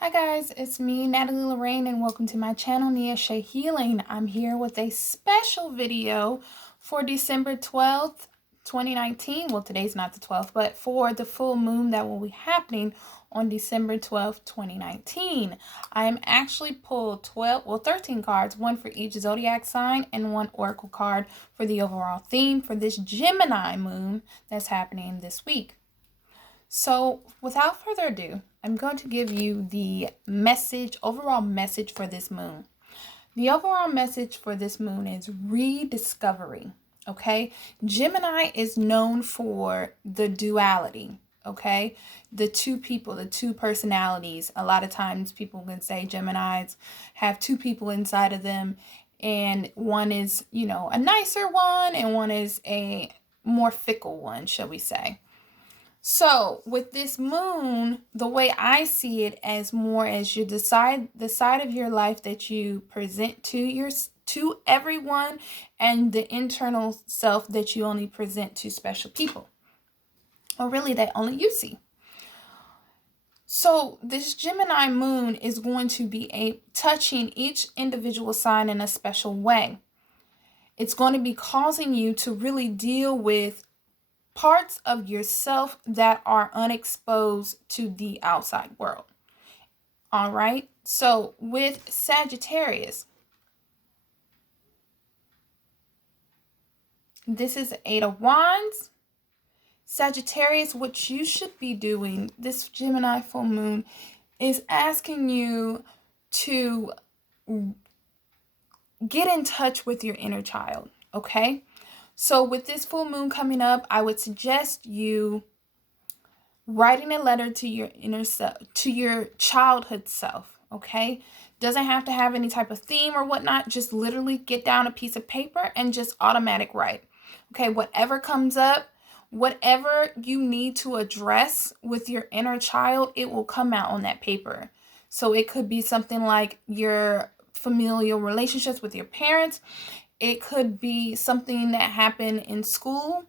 Hi guys, it's me, Nataly Lorraine, and welcome to my channel, Nia Shea Healing. I'm here with a special video for December 12th, 2019. Well, today's not the 12th, but for the full moon that will be happening on December 12th, 2019. I am actually pulled 13 cards, one for each zodiac sign and one oracle card for the overall theme for this Gemini moon that's happening this week. So without further ado, I'm going to give you the overall message for this moon. The overall message for this moon is rediscovery, okay? Gemini is known for the duality, okay? The two people, the two personalities. A lot of times people can say Geminis have two people inside of them, and one is, a nicer one, and one is a more fickle one, shall we say. So with this moon, the way I see it as more as the side of your life that you present to everyone, and the internal self that you only present to special people, or really that only you see. So this Gemini moon is going to be touching each individual sign in a special way. It's going to be causing you to really deal with parts of yourself that are unexposed to the outside world. All right. So with Sagittarius, this is the 8 of Wands. Sagittarius, what you should be doing this Gemini full moon is asking you to get in touch with your inner child. Okay. So with this full moon coming up, I would suggest you writing a letter to your inner self, to your childhood self, okay? Doesn't have to have any type of theme or whatnot. Just literally get down a piece of paper and just automatic write. Okay, whatever comes up, whatever you need to address with your inner child, it will come out on that paper. So it could be something like your familial relationships with your parents. It could be something that happened in school.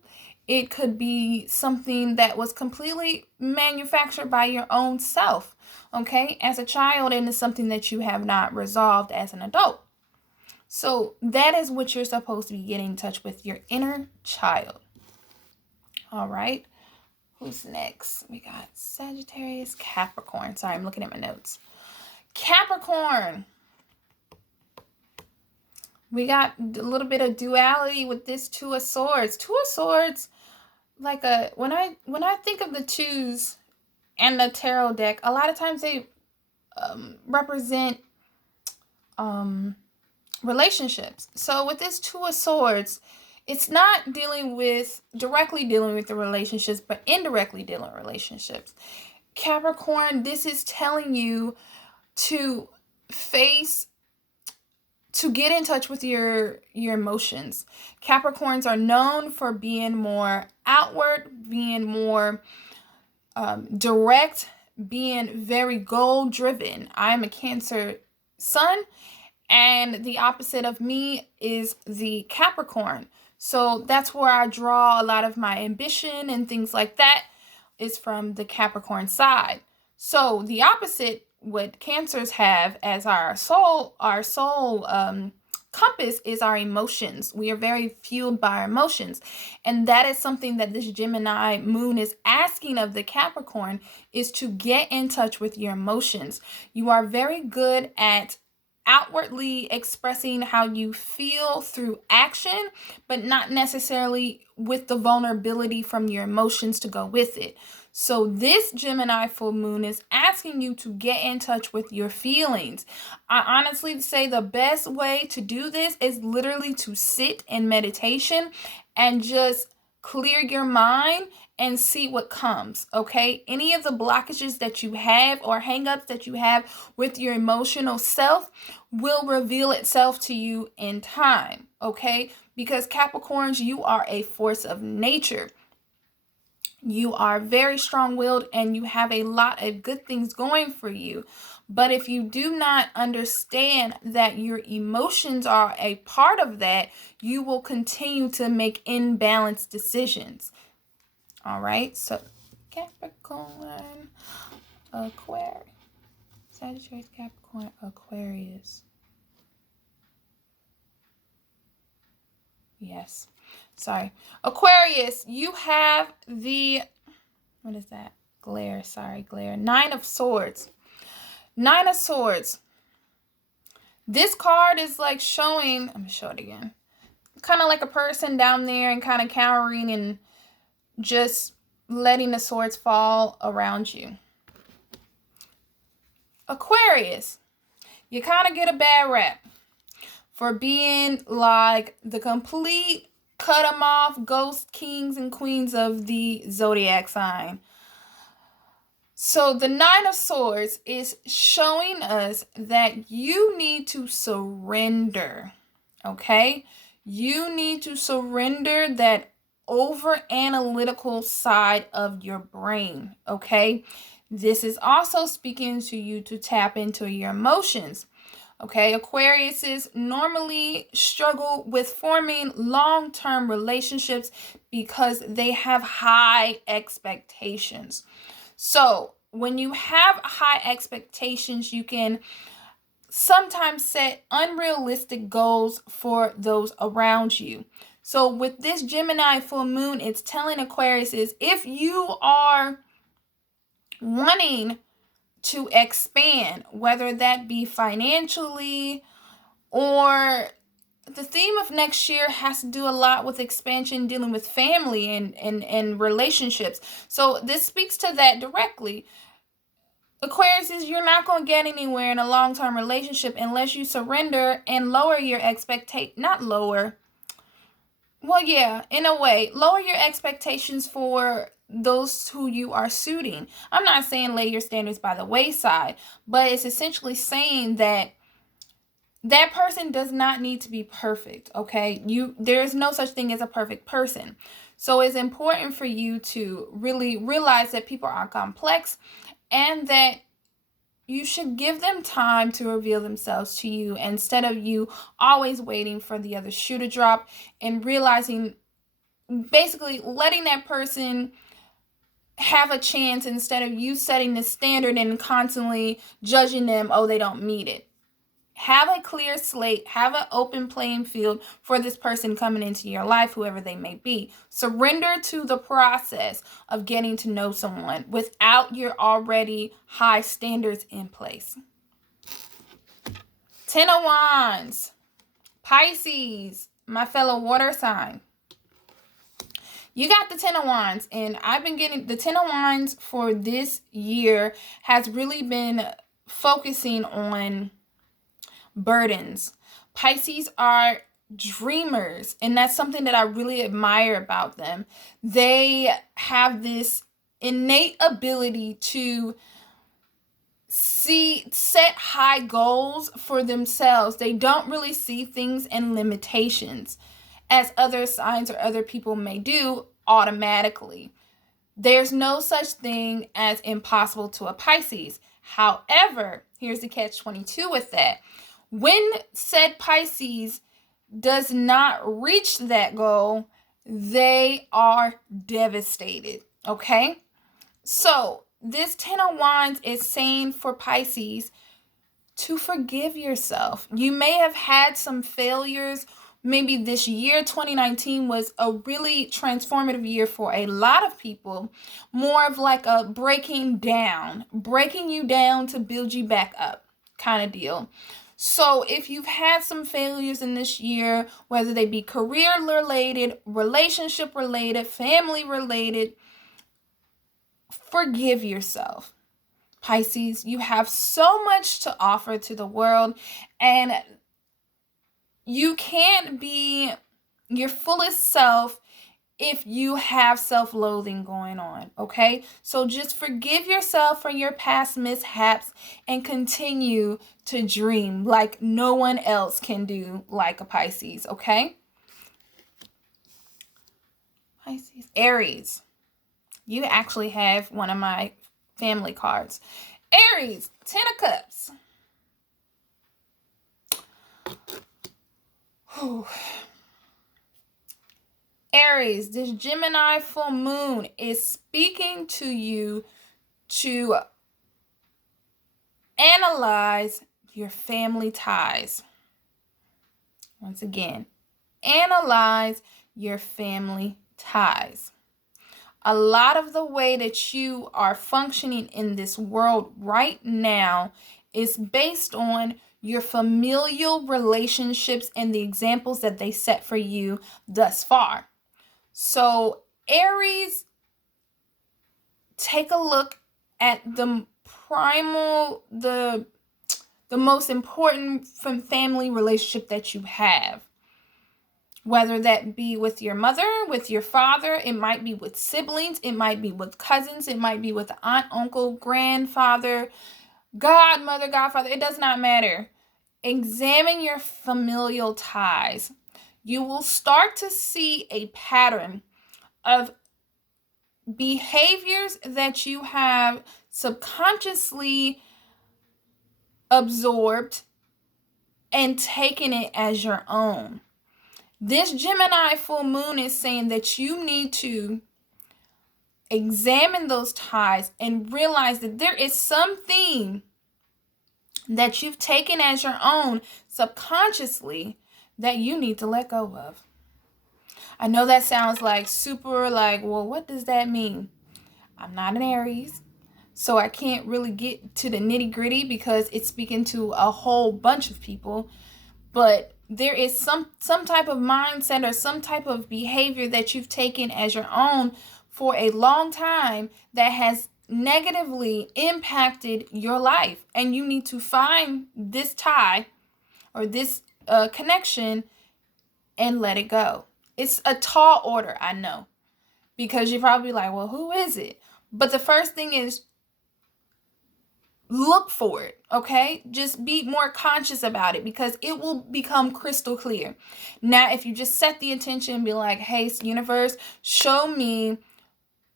It could be something that was completely manufactured by your own self, okay, as a child, and it's something that you have not resolved as an adult. So that is what you're supposed to be getting in touch with, your inner child. All right. Who's next? We got Sagittarius, Capricorn. Sorry, I'm looking at my notes. Capricorn. We got a little bit of duality with this Two of Swords. Two of Swords, like when I think of the twos and the tarot deck, a lot of times they represent relationships. So with this Two of Swords, it's not directly dealing with the relationships, but indirectly dealing with relationships. Capricorn, this is telling you to get in touch with your emotions. Capricorns are known for being more outward, being more direct, being very goal driven. I'm a Cancer sun, and the opposite of me is the Capricorn. So that's where I draw a lot of my ambition and things like that, is from the Capricorn side. So the opposite, what Cancers have as our soul compass, is our emotions. We are very fueled by our emotions, and that is something that this Gemini moon is asking of the Capricorn, is to get in touch with your emotions. You are very good at outwardly expressing how you feel through action, but not necessarily with the vulnerability from your emotions to go with it. So this Gemini full moon is asking you to get in touch with your feelings. I honestly say the best way to do this is literally to sit in meditation and just clear your mind and see what comes, okay? Any of the blockages that you have or hangups that you have with your emotional self will reveal itself to you in time, okay? Because Capricorns, you are a force of nature. You are very strong-willed and you have a lot of good things going for you. But if you do not understand that your emotions are a part of that, you will continue to make imbalanced decisions. All right, so Capricorn, Aquarius. Sagittarius, Capricorn, Aquarius. Yes. Sorry. Aquarius, you have the, what is that? Glare. Sorry, glare. Nine of Swords. Nine of Swords. This card is like showing, let me show it again. Kind of like a person down there and kind of cowering and just letting the swords fall around you. Aquarius, you kind of get a bad rap for being like the complete cut them off ghost kings and queens of the zodiac sign. So the Nine of Swords is showing us that you need to surrender, okay? You need to surrender that over analytical side of your brain, okay? This is also speaking to you to tap into your emotions. Okay, Aquariuses normally struggle with forming long-term relationships because they have high expectations. So when you have high expectations, you can sometimes set unrealistic goals for those around you. So with this Gemini full moon, it's telling Aquariuses, if you are wanting to expand, whether that be financially, or the theme of next year has to do a lot with expansion, dealing with family and relationships. So this speaks to that directly. Aquarius, you're not going to get anywhere in a long-term relationship unless you surrender and lower your not lower. Well, yeah, in a way, lower your expectations for those who you are suiting. I'm not saying lay your standards by the wayside, but it's essentially saying that that person does not need to be perfect, okay? There is no such thing as a perfect person. So it's important for you to really realize that people are complex and that you should give them time to reveal themselves to you instead of you always waiting for the other shoe to drop and realizing, basically letting that person have a chance instead of you setting the standard and constantly judging them, oh, they don't meet it. Have a clear slate, have an open playing field for this person coming into your life, whoever they may be. Surrender to the process of getting to know someone without your already high standards in place. Ten of Wands, Pisces, my fellow water sign. You got the Ten of Wands, and I've been getting the Ten of Wands for this year has really been focusing on burdens. Pisces are dreamers, and that's something that I really admire about them. They have this innate ability to set high goals for themselves. They don't really see things in limitations as other signs or other people may do automatically. There's no such thing as impossible to a Pisces. However, here's the catch-22 with that. When said Pisces does not reach that goal, they are devastated, okay? So this Ten of Wands is saying for Pisces to forgive yourself. You may have had some failures. Maybe this year, 2019, was a really transformative year for a lot of people. More of like a breaking you down to build you back up kind of deal. So if you've had some failures in this year, whether they be career related, relationship related, family related, forgive yourself. Pisces, you have so much to offer to the world, and you can't be your fullest self if you have self-loathing going on, okay? So just forgive yourself for your past mishaps and continue to dream like no one else can do like a Pisces, okay? Pisces. Aries. You actually have one of my family cards. Aries, Ten of Cups. Whew. Aries, this Gemini full moon is speaking to you to Analyze your family ties. Once again, analyze your family ties. A lot of the way that you are functioning in this world right now is based on your familial relationships and the examples that they set for you thus far. So, Aries, take a look at the primal, the most important family relationship that you have. Whether that be with your mother, with your father, it might be with siblings, it might be with cousins, it might be with aunt, uncle, grandfather, godmother, godfather, it does not matter. Examine your familial ties. You will start to see a pattern of behaviors that you have subconsciously absorbed and taken it as your own. This Gemini full moon is saying that you need to examine those ties and realize that there is something that you've taken as your own subconsciously that you need to let go of. I know that sounds like super like, well, what does that mean? I'm not an Aries, so I can't really get to the nitty gritty because it's speaking to a whole bunch of people. But there is some type of mindset or some type of behavior that you've taken as your own for a long time that has negatively impacted your life. And you need to find this tie or this connection and let it go. It's a tall order, I know, because you're probably like, well, who is it? But the first thing is, look for it, okay? Just be more conscious about it because it will become crystal clear. Now, if you just set the intention and be like, hey, universe, show me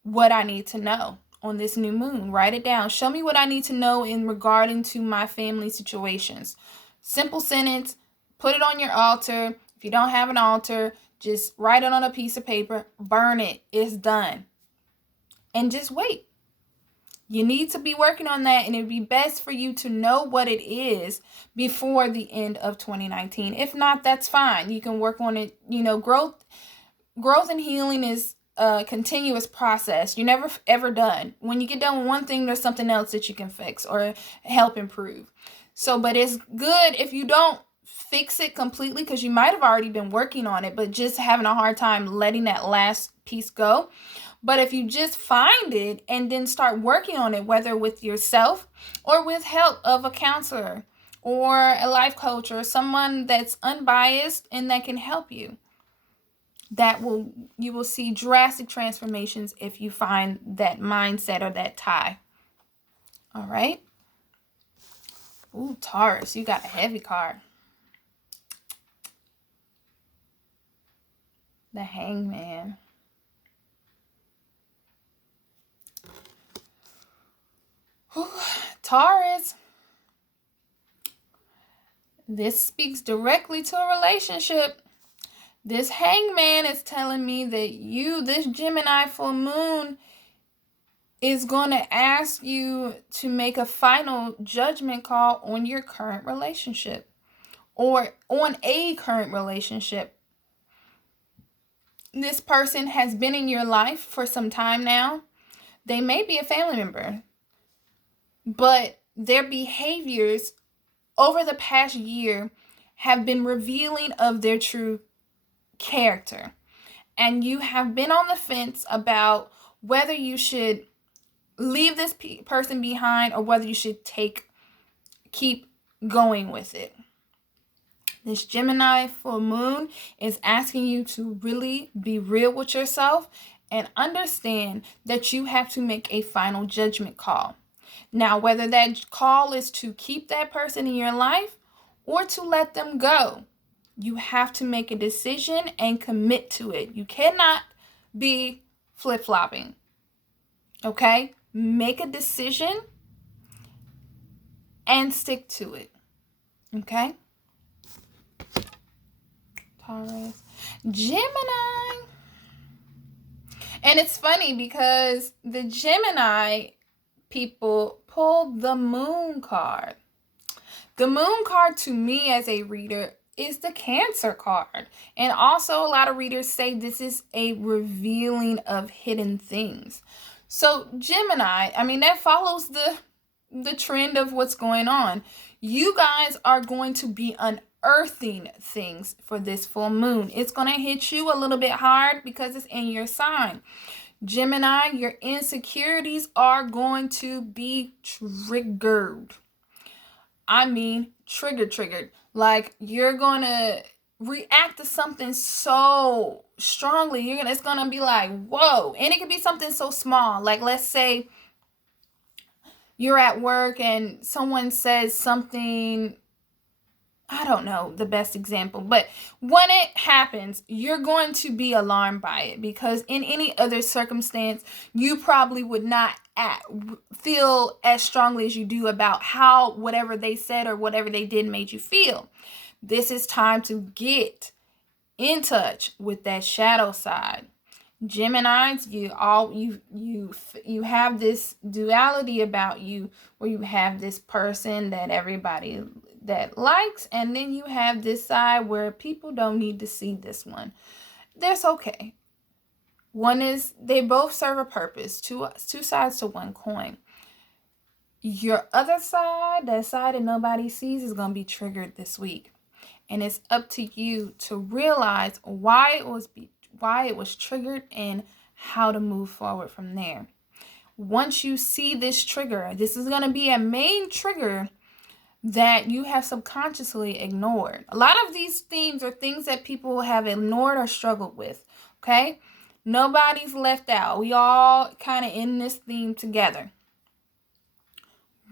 what I need to know on this new moon. Write it down. Show me what I need to know in regarding to my family situations. Simple sentence. Put it on your altar. If you don't have an altar, just write it on a piece of paper. Burn it. It's done. And just wait. You need to be working on that, and it'd be best for you to know what it is before the end of 2019. If not, that's fine. You can work on it. You know, growth and healing is a continuous process. You're never ever done. When you get done with one thing, there's something else that you can fix or help improve. So, but it's good if you don't fix it completely because you might have already been working on it, but just having a hard time letting that last piece go. But if you just find it and then start working on it, whether with yourself or with help of a counselor or a life coach or someone that's unbiased and that can help you, you will see drastic transformations if you find that mindset or that tie. All right. Ooh, Taurus, you got a heavy card. The Hangman. Taurus, this speaks directly to a relationship. This Hangman is telling me that this Gemini full moon, is going to ask you to make a final judgment call on your current relationship or on a current relationship. This person has been in your life for some time now. They may be a family member, but their behaviors over the past year have been revealing of their true character. And you have been on the fence about whether you should leave this person behind or whether you should keep going with it. This Gemini full moon is asking you to really be real with yourself and understand that you have to make a final judgment call. Now, whether that call is to keep that person in your life or to let them go, you have to make a decision and commit to it. You cannot be flip-flopping. Okay? Make a decision and stick to it. Okay? Taurus. Gemini. And it's funny because the Gemini people pulled the Moon card. The Moon card to me as a reader is the Cancer card. And also a lot of readers say this is a revealing of hidden things. So Gemini, I mean, that follows the trend of what's going on. You guys are going to be unearthing things for this full moon. It's going to hit you a little bit hard because it's in your sign. Gemini, your insecurities are going to be triggered. I mean, triggered. Like, you're going to react to something so strongly. It's going to be like, whoa. And it could be something so small. Like, let's say you're at work and someone says something, I don't know the best example, but when it happens, you're going to be alarmed by it, because in any other circumstance, you probably would not feel as strongly as you do about how whatever they said or whatever they did made you feel. This is time to get in touch with that shadow side. Geminis, you have this duality about you, where you have this person that everybody that likes, and then you have this side where people don't need to see this one. That's okay. They both serve a purpose. Two sides to one coin. Your other side, that side that nobody sees, is going to be triggered this week. And it's up to you to realize why it was triggered and how to move forward from there. Once you see this trigger, this is going to be a main trigger that you have subconsciously ignored. A lot of these themes are things that people have ignored or struggled with, okay? Nobody's left out. We all kind of in this theme together.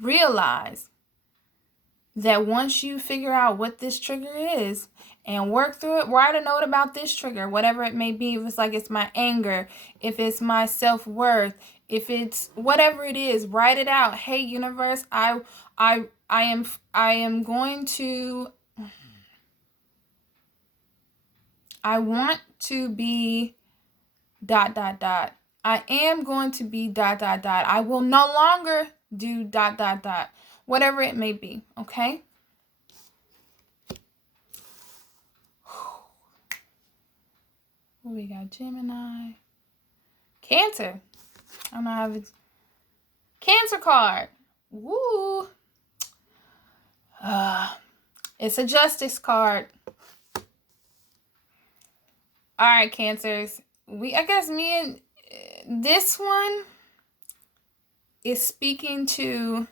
Realize that once you figure out what this trigger is and work through it, write a note about this trigger, whatever it may be. If it's like, it's my anger, if it's my self-worth, if it's whatever it is, write it out. Hey, universe, I want to be ... I am going to be ... I will no longer do ... whatever it may be, okay? We got Gemini. Cancer. I don't know how it's... Cancer card. Woo. It's a Justice card. All right, Cancers. This one is speaking to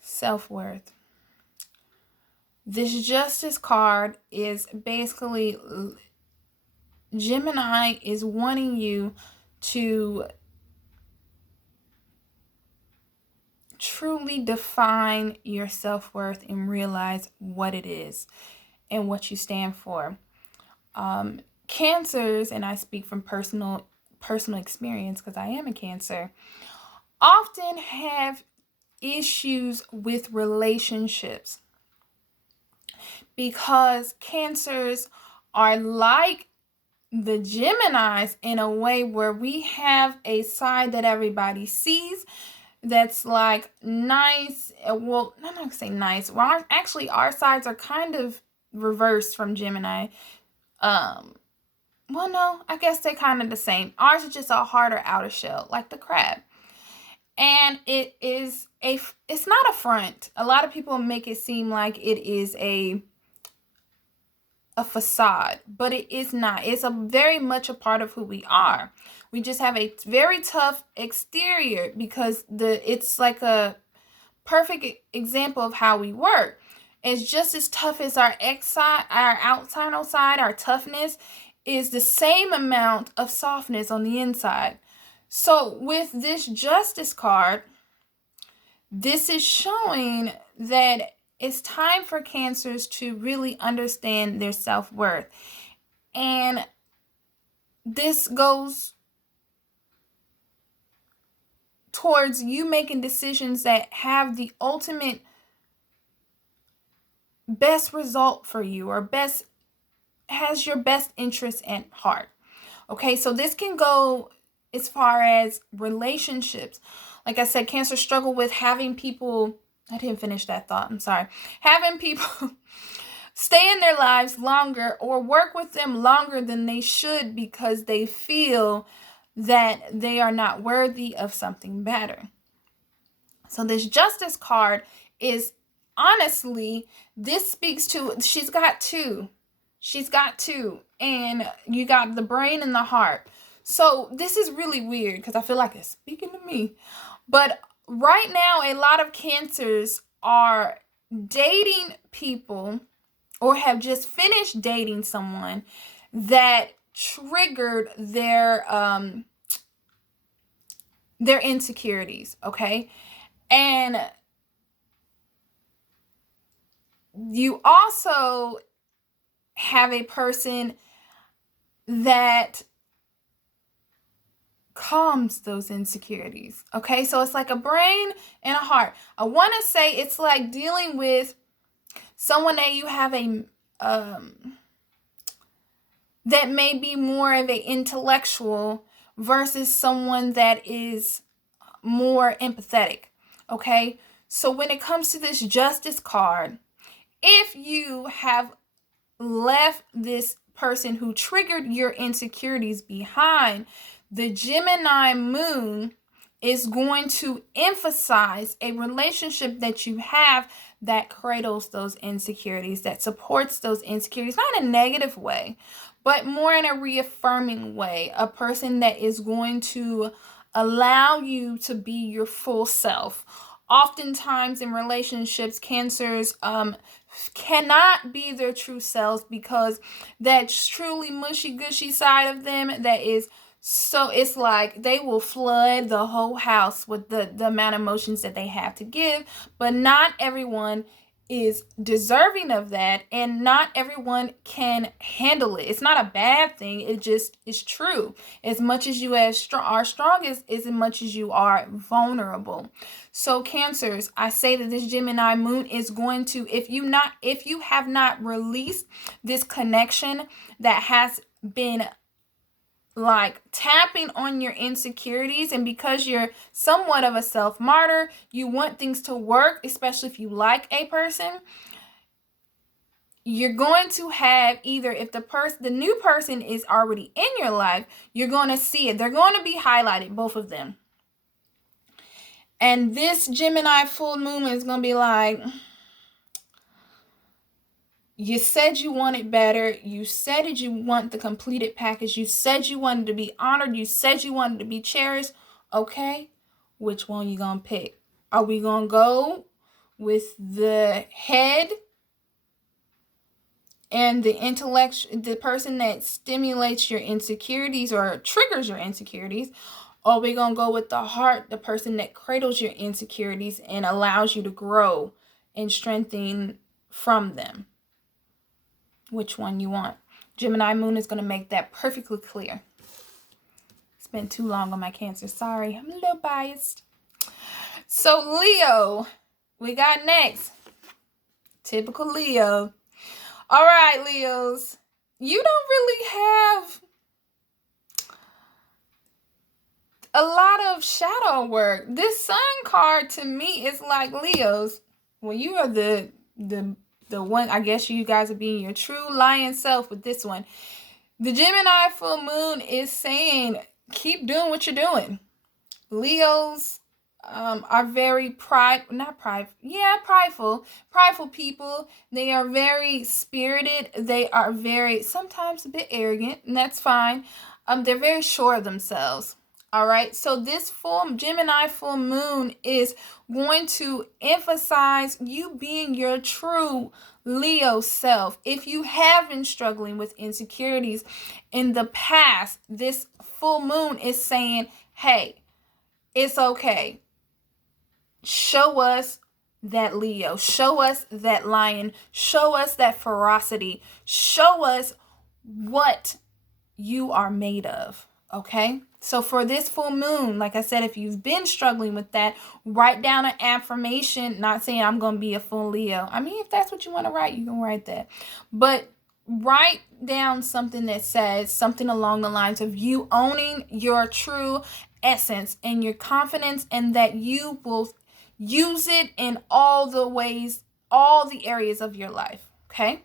self-worth. This Justice card is basically Gemini is wanting you to truly define your self-worth and realize what it is and what you stand for. Cancers, and I speak from personal experience because I am a Cancer, often have issues with relationships, because Cancers are like the Geminis in a way where we have a side that everybody sees that's like nice. Well, I'm not gonna say nice. Well, actually, our sides are kind of reversed from Gemini. Well, no, I guess they're kind of the same. Ours is just a harder outer shell, like the crab. And it's not a front. A lot of people make it seem like it is a facade, but it is not. It's very much a part of who we are. We just have a very tough exterior because it's like a perfect example of how we work. It's just as tough as our outside side. Our toughness is the same amount of softness on the inside. So with this Justice card, this is showing that it's time for Cancers to really understand their self-worth. And this goes towards you making decisions that have the ultimate best result for you, or has your best interest at heart. Okay, so this can go as far as relationships. Like I said, Cancer struggle with having people, I didn't finish that thought, I'm sorry. Having people stay in their lives longer or work with them longer than they should because they feel that they are not worthy of something better. So this Justice card is, honestly, this speaks to, she's got two. She's got two. And you got the brain and the heart. So this is really weird because I feel like it's speaking to me. But right now, a lot of Cancers are dating people or have just finished dating someone that triggered their insecurities, okay? And you also have a person that calms those insecurities, okay? So it's like a brain and a heart. I want to say it's like dealing with someone that you have a that may be more of an intellectual versus someone that is more empathetic, okay? So when it comes to this Justice card, if you have left this person who triggered your insecurities behind, the Gemini moon is going to emphasize a relationship that you have that cradles those insecurities, that supports those insecurities, not in a negative way, but more in a reaffirming way. A person that is going to allow you to be your full self. Oftentimes in relationships, Cancers cannot be their true selves because that truly mushy gushy side of them that is, so it's like they will flood the whole house with the amount of emotions that they have to give, but not everyone is deserving of that, and not everyone can handle it. It's not a bad thing. It just is true. As much as you are strong is as much as you are vulnerable. So Cancers, I say that this Gemini moon is going to, if you have not released this connection that has been like tapping on your insecurities, and because you're somewhat of a self-martyr, you want things to work, especially if you like a person, you're going to have either, if the new person is already in your life, you're going to see it. They're going to be highlighted, both of them. And this Gemini full moon is going to be like, you said you wanted better. You said that you want the completed package. You said you wanted to be honored. You said you wanted to be cherished. Okay, which one you gonna pick? Are we gonna go with the head and the intellect, the person that stimulates your insecurities or triggers your insecurities? Or are we gonna go with the heart, the person that cradles your insecurities and allows you to grow and strengthen from them? Which one you want? Gemini moon is going to make that perfectly clear. It's been too long on my Cancer. Sorry, I'm a little biased. So Leo, we got next. Typical Leo. All right, Leos. You don't really have a lot of shadow work. This Sun card to me is like, Leos, when you are the one, I guess you guys are being your true lion self with this one. The Gemini full moon is saying, keep doing what you're doing. Leos are very prideful people. They are very spirited. They are very, sometimes a bit arrogant, and that's fine. They're very sure of themselves. All right, so this Gemini full moon is going to emphasize you being your true Leo self. If you have been struggling with insecurities in the past, this full moon is saying, hey, it's okay. Show us that Leo. Show us that lion. Show us that ferocity. Show us what you are made of. Okay? So for this full moon, like I said, if you've been struggling with that, write down an affirmation, not saying I'm going to be a full Leo. I mean, if that's what you want to write, you can write that. But write down something that says something along the lines of you owning your true essence and your confidence, and that you will use it in all the ways, all the areas of your life. Okay?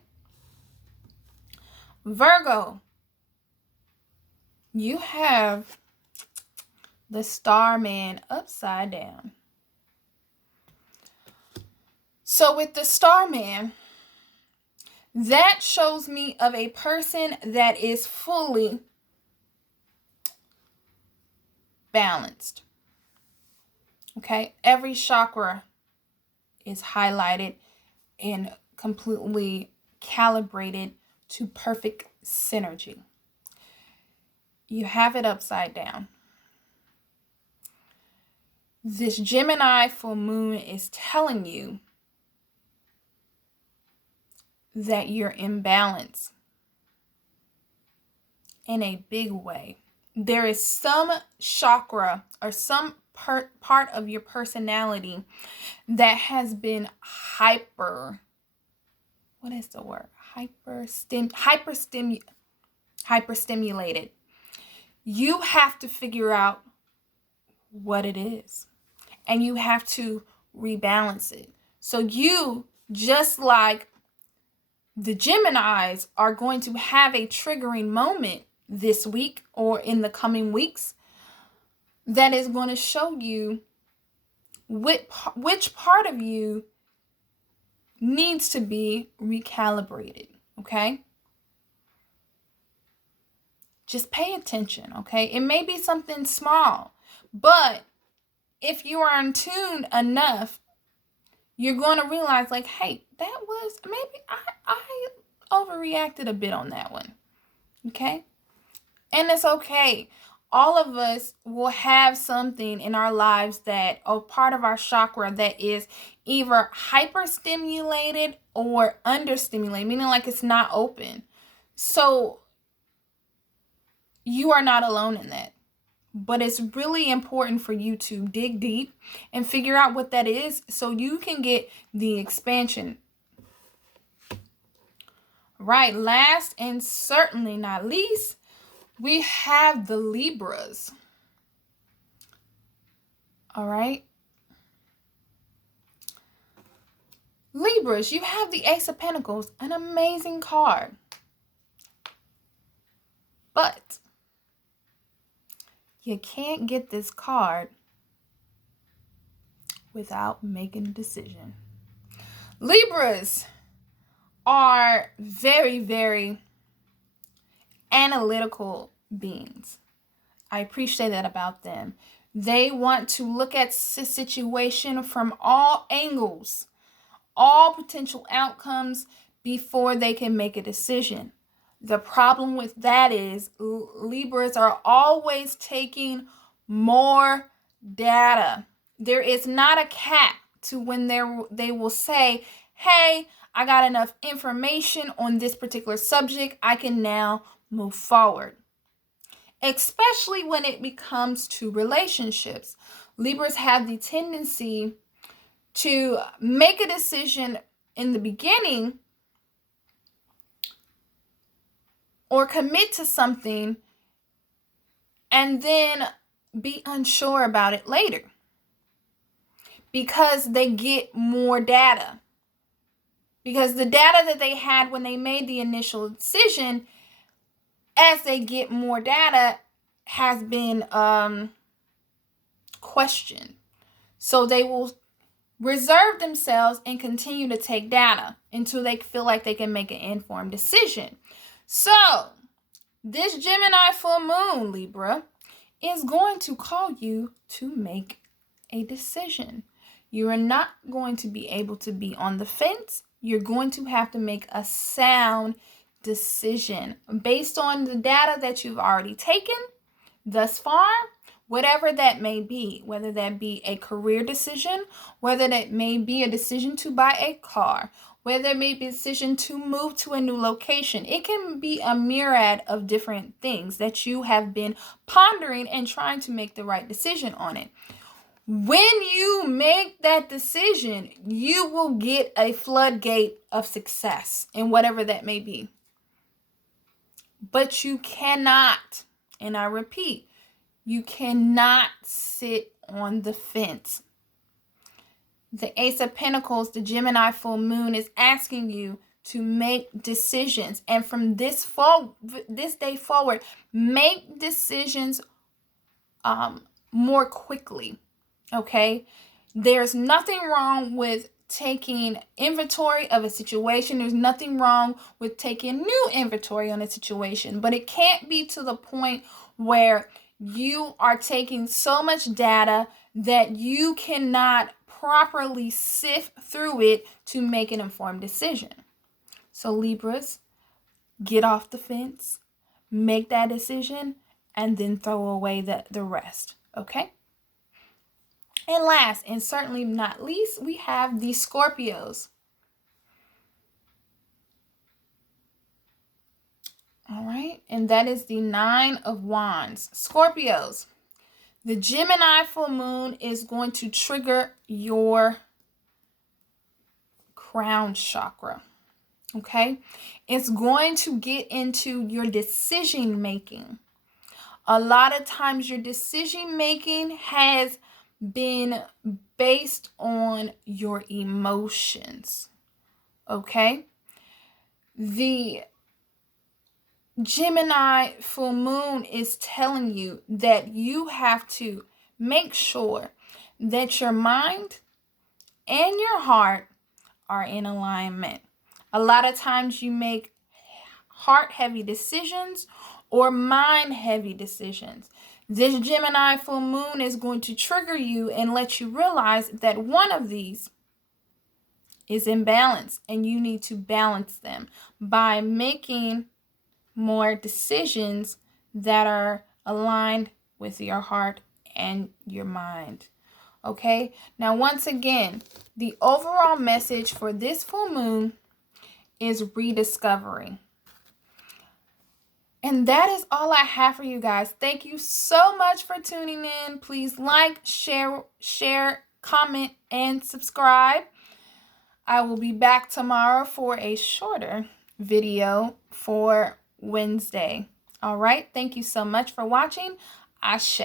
Virgo, you have the Starman upside down. So with the Starman, that shows me of a person that is fully balanced. Okay? Every chakra is highlighted and completely calibrated to perfect synergy. You have it upside down. This Gemini full moon is telling you that you're in balance in a big way. There is some chakra or some part of your personality that has been hyperstimulated. You have to figure out what it is, and you have to rebalance it. So you, just like the Geminis, are going to have a triggering moment this week or in the coming weeks that is going to show you which part of you needs to be recalibrated. Okay? Just pay attention. Okay? It may be something small, but if you are in tune enough, you're going to realize, like, hey, that was, maybe I overreacted a bit on that one. Okay? And it's okay. All of us will have something in our lives that, or part of our chakra, that is either hyperstimulated or understimulated, meaning like it's not open. So you are not alone in that. But it's really important for you to dig deep and figure out what that is so you can get the expansion. Right, last and certainly not least, we have the Libras. All right. Libras, you have the Ace of Pentacles, an amazing card. But you can't get this card without making a decision. Libras are very, very analytical beings. I appreciate that about them. They want to look at the situation from all angles, all potential outcomes before they can make a decision. The problem with that is Libras are always taking more data. There is not a cap to when they will say, hey, I got enough information on this particular subject, I can now move forward. Especially when it becomes to relationships. Libras have the tendency to make a decision in the beginning or commit to something and then be unsure about it later because they get more data. Because the data that they had when they made the initial decision, as they get more data, has been questioned. So they will reserve themselves and continue to take data until they feel like they can make an informed decision. So this Gemini full moon, Libra, is going to call you to make a decision. You are not going to be able to be on the fence. You're going to have to make a sound decision based on the data that you've already taken thus far, whatever that may be, whether that be a career decision, whether that may be a decision to buy a car, whether it may be a decision to move to a new location. It can be a myriad of different things that you have been pondering and trying to make the right decision on it. When you make that decision, you will get a floodgate of success in whatever that may be. But you cannot, and I repeat, you cannot sit on the fence. The Ace of Pentacles, the Gemini full moon, is asking you to make decisions. And from this day forward, make decisions more quickly. Okay? There's nothing wrong with taking inventory of a situation. There's nothing wrong with taking new inventory on a situation. But it can't be to the point where you are taking so much data that you cannot properly sift through it to make an informed decision. So Libras, get off the fence, make that decision, and then throw away the rest. Okay? And last, and certainly not least, we have the Scorpios. All right, and that is the Nine of Wands. Scorpios, the Gemini full moon is going to trigger your crown chakra. Okay, it's going to get into your decision making. A lot of times your decision making has been based on your emotions. Okay, the Gemini full moon is telling you that you have to make sure that your mind and your heart are in alignment. A lot of times you make heart-heavy decisions or mind-heavy decisions. This Gemini full moon is going to trigger you and let you realize that one of these is imbalanced and you need to balance them by making more decisions that are aligned with your heart and your mind. Okay, now once again, the overall message for this full moon is rediscovery. And that is all I have for you guys. Thank you so much for tuning in. Please like, share, comment, and subscribe. I will be back tomorrow for a shorter video for Wednesday. All right. Thank you so much for watching. Ashe.